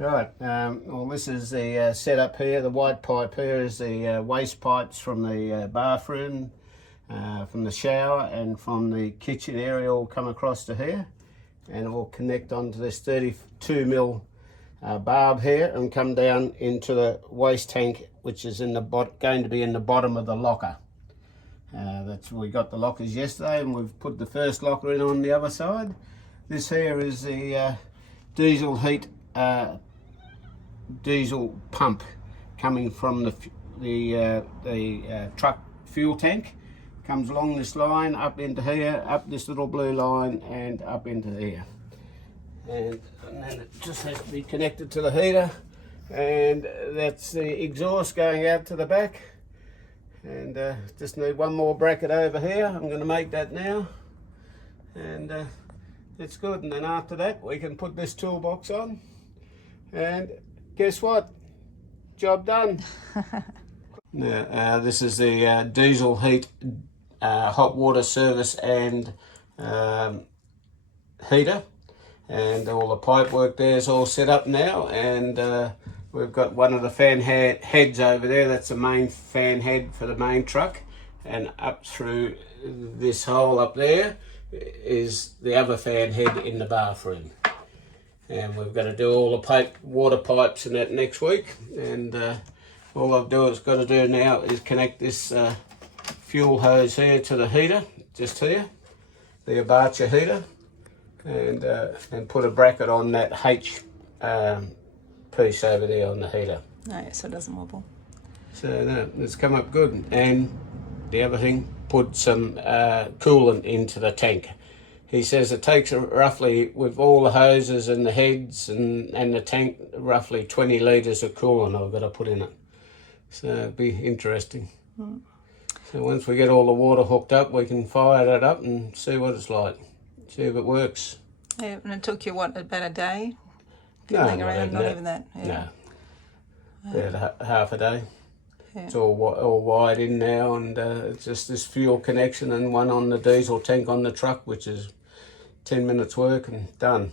Right, well this is the setup here. The white pipe here is the waste pipes from the bathroom, from the shower and from the kitchen area all come across to here and it will connect onto this 32mm barb here and come down into the waste tank, which is in the going to be in the bottom of the locker. We got the lockers yesterday and we've put the first locker in on the other side. This here is the diesel heat diesel pump coming from the truck fuel tank. Comes along this line up into here, up this little blue line and up into here. And then it just has to be connected to the heater, and that's the exhaust going out to the back. And just need one more bracket over here. I'm going to make that now, and it's good. And then after that we can put this toolbox on, and guess what? Job done. Now, this is the diesel heat hot water service and heater, and all the pipe work there is all set up now, and we've got one of the fan heads over there. That's the main fan head for the main truck, and up through this hole up there is the other fan head in the bathroom. And we've got to do all the water pipes and that next week, and all I've got to do now is connect this fuel hose here to the heater, just here, the Abarcha heater, and put a bracket on that H piece over there on the heater. No, so it doesn't wobble. So no, it's come up good. And the other thing, put some coolant into the tank. He says it takes roughly, with all the hoses and the heads and the tank, roughly 20 litres of coolant I've got to put in it. So it'll be interesting. Mm. So once we get all the water hooked up, we can fire that up and see what it's like. See if it works. Yeah, and it took you, what, about a day? No, not even that. Yeah. No, about half a day. Yeah. It's all wired in now, and it's just this fuel connection and one on the diesel tank on the truck, which is 10 minutes work and done.